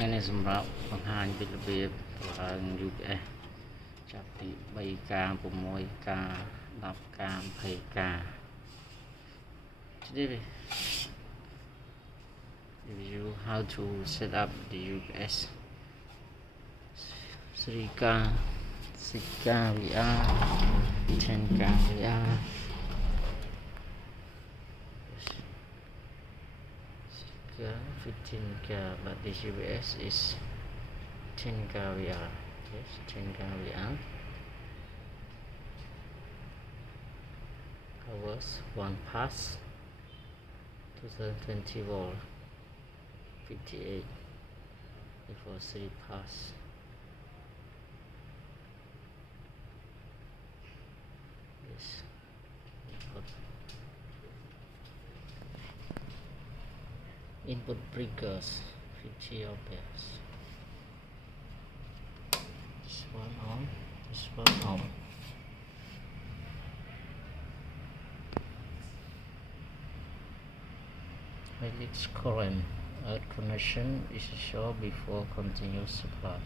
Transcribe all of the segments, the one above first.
ថ្ងៃនេះសម្រាប់បង្ហាញពីរបៀបតម្លើង UPS ចាប់ពី3ការ6ការ10ការ20ការ Today review how to set up the UPS 3ការ6ការ VR 10ការ VR 15 car, but this UPS is 10 car VR. Yes, 10 car VR. Hours 1 pass 2020 volt 58 before 3 pass. Yes. Input breakers 50 amperes. This one on, this one on. Helix current earth connection is shown before continuous supply.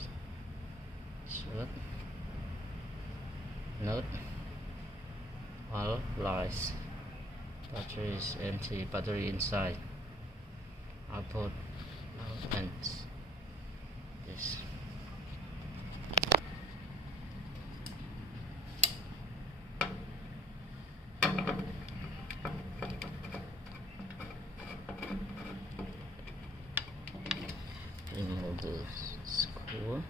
Note all lights. Battery is empty. Battery inside. Output and this. Remove the screw.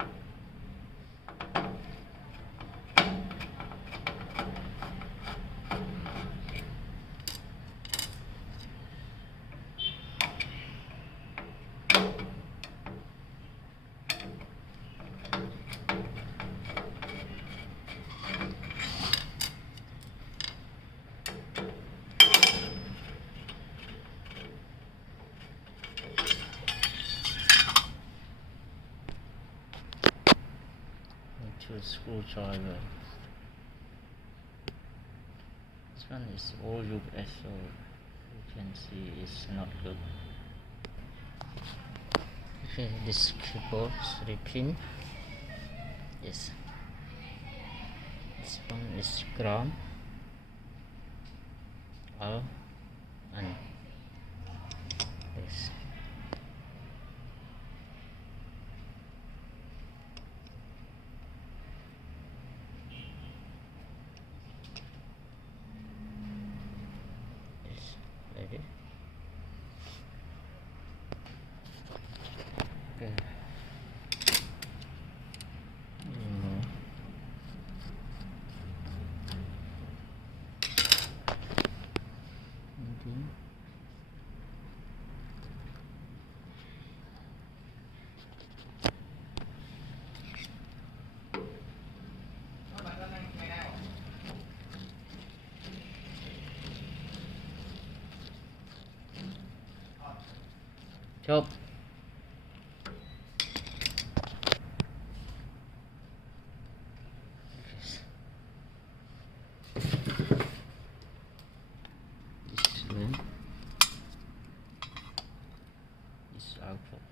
To screwdriver. This one is old UPS, so you can see it's not good. Okay, this keyboard 3 pin. Yes. This one is ground. All and this. Ready? Okay. Chốt. This one. This output.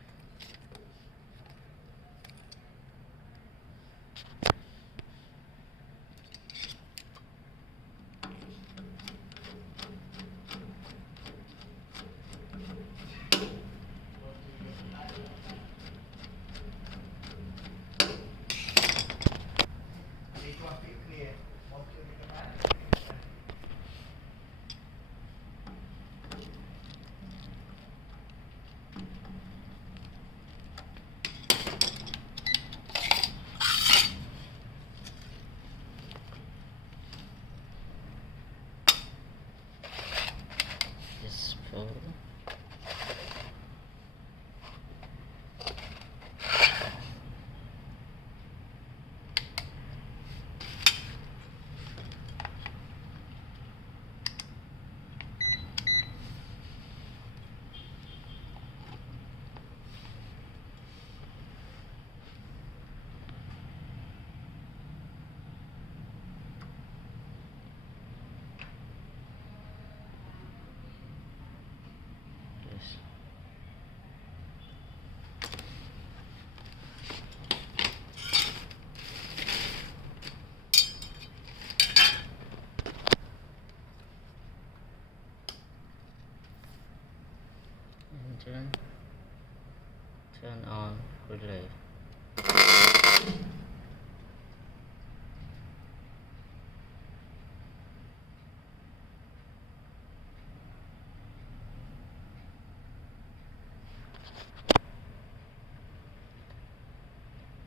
Turn on relay.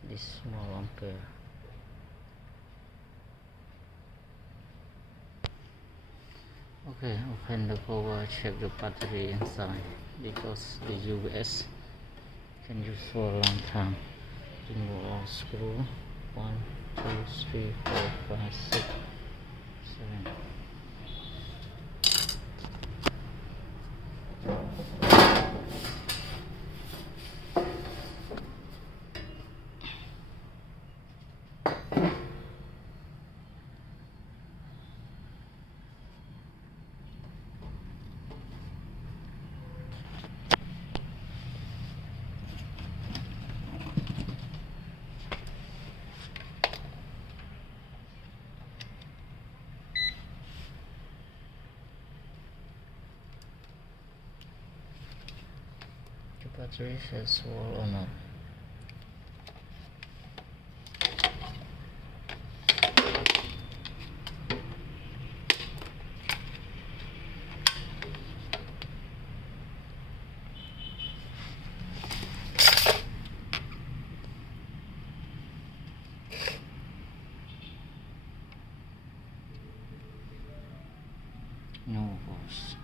This small ampere. Okay, open the cover, check the battery inside because the UPS can use for a long time. Remove all screw 1, 2, 3, 4, 5, 6, 7. The battery says wall or not. No walls.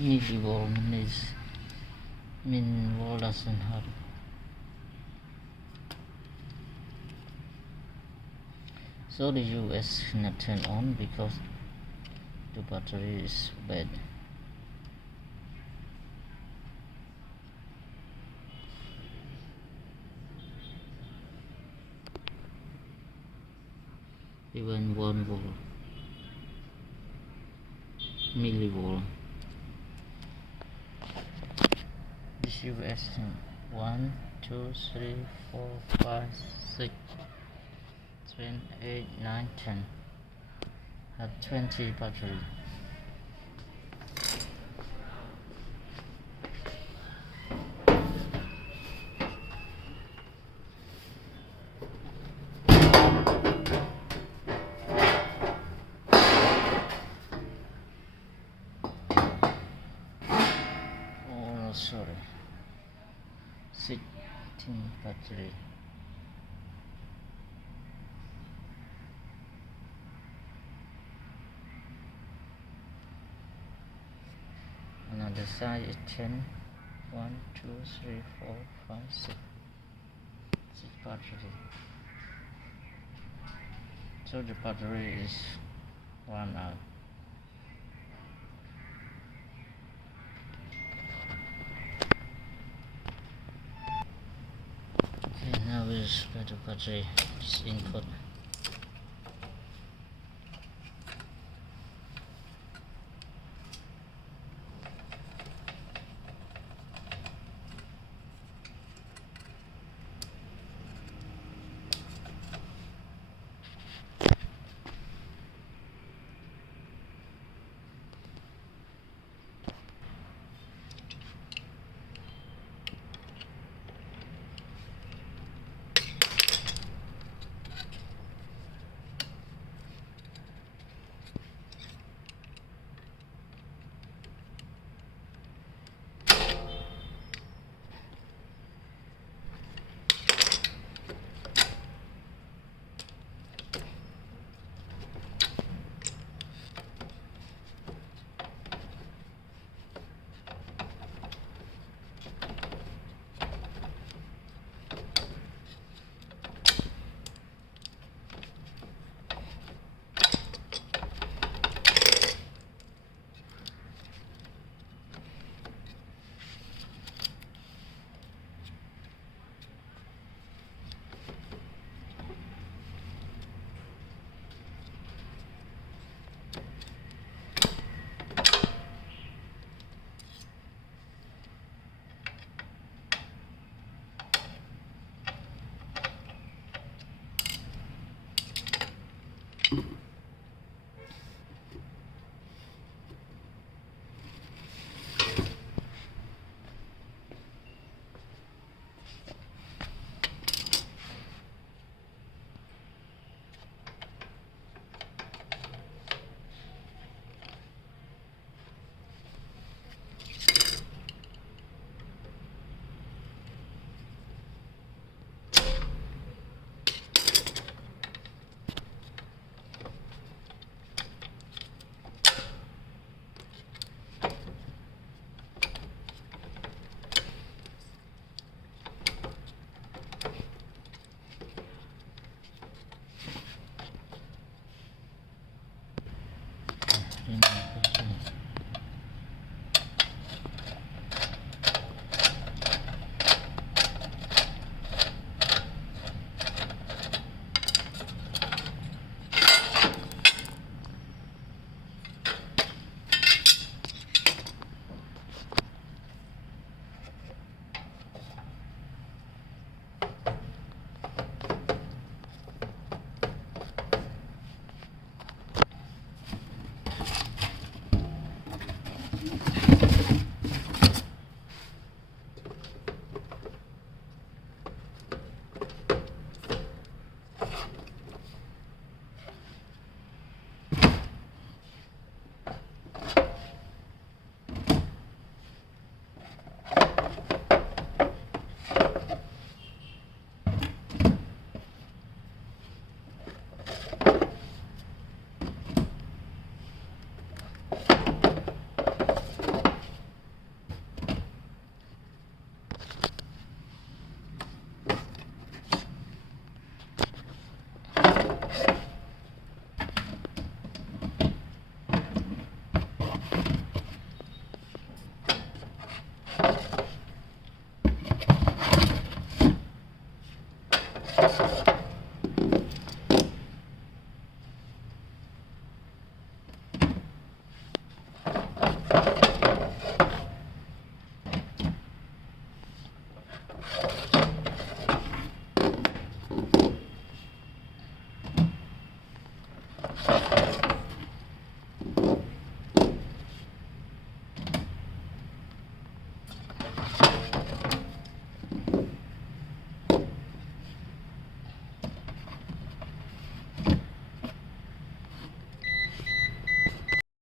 Millivolt mean volt doesn't have. So the US cannot turn on because the battery is bad. Even 1 volt, millivolt. This US 1, 2, 3, 4, 5, 6, 7, 8, 9, 10 have 20 battery. Oh sorry, 16 battery. Another side is 10. 1, 2, 3, 4, 5, 6. 6 battery. So the battery is run out. Okay, now we'll spare the battery. This input.